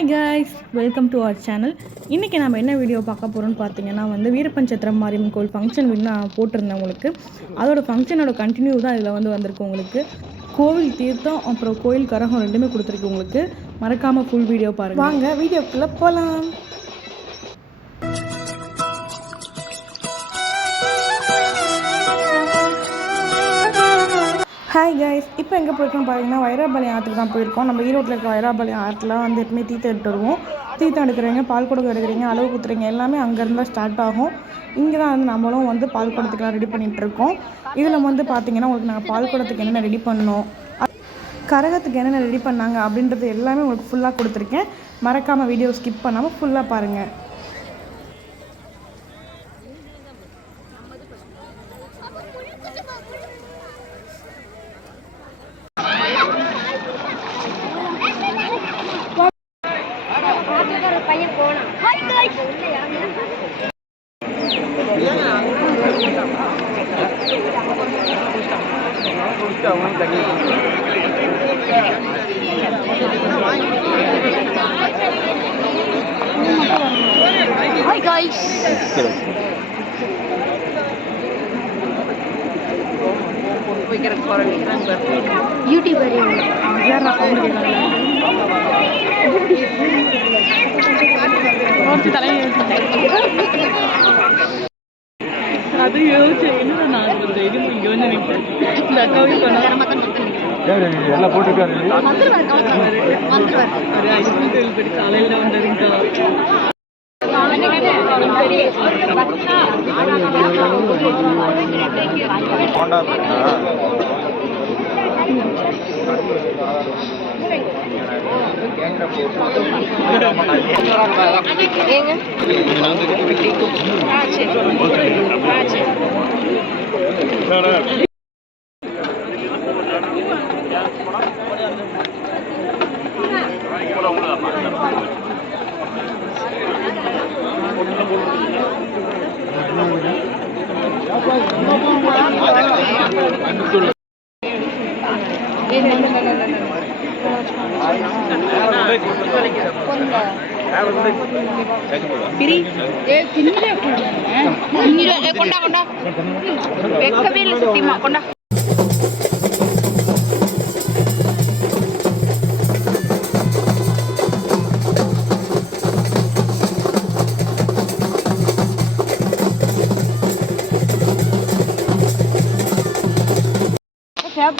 Hi guys, welcome to our channel. இன்றைக்கி நம்ம என்ன வீடியோ பார்க்க போகிறோம்னு பார்த்தீங்கன்னா வீரப்பஞ்சத்திரம் மாரியம்மன் கோயில் ஃபங்க்ஷன் நான் போட்டிருந்தேன் உங்களுக்கு. அதோட ஃபங்க்ஷனோட கண்டினியூ தான் இதில் வந்திருக்கு. உங்களுக்கு கோவில் தீர்த்தம் அப்புறம் கோயில் கரகம் ரெண்டுமே கொடுத்துருக்கு. உங்களுக்கு மறக்காமல் ஃபுல் வீடியோ பாருங்கள். வாங்க வீடியோக்குள்ளே போகலாம். ஹாய் கைஸ், இப்போ எங்கே போயிருக்கோம் பார்த்தீங்கன்னா வைராபாளையம் ஆற்றுக்கு தான் போயிருக்கோம். நம்ம ஈரோட்டில் இருக்க வைராபாளையம் ஆற்றுல எப்பவுமே தீர்த்தம் எடுத்து வருவோம். தீர்த்தம் எடுக்கிறீங்க, பால் குடம் எடுக்கிறீங்க, அளவு குத்துறீங்க, எல்லாமே அங்கேருந்து ஸ்டார்ட் ஆகும். இங்கே தான் நம்மளும் பால் குடத்துக்கெலாம் ரெடி பண்ணிகிட்ருக்கோம். இதில் பார்த்தீங்கன்னா உங்களுக்கு நாங்கள் பால் குடத்துக்கு என்னென்ன ரெடி பண்ணோம், கரகத்துக்கு என்னென்ன ரெடி பண்ணாங்க அப்படின்றது எல்லாமே உங்களுக்கு ஃபுல்லாக கொடுத்துருக்கேன். மறக்காமல் வீடியோ ஸ்கிப் பண்ணாமல் ஃபுல்லாக பாருங்கள். பையன் போனா Hi guys. YouTuber யாரா சவுண்ட் கேக்குறாங்க? ஓடி தலைய அது யோசிச்சு என்ன நான் வந்து இது இங்க வந்து நிப்பேன். இந்த அக்காவை சொன்னா எல்லாம் போட்டுக்காரு. ஒரு ஐஸ்கிரீம் டெல் படி காலையில வந்ததுங்க.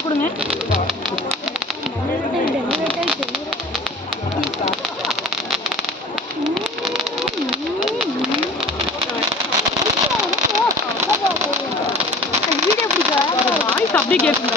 கொடுங்க. அப்படியே கேட்குங்க.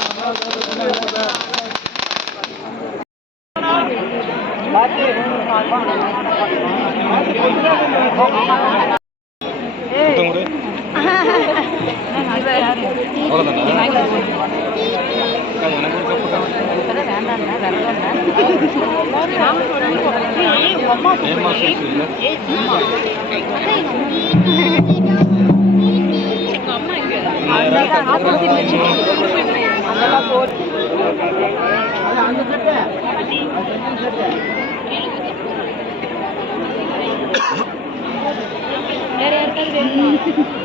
வேற யாருக்காவது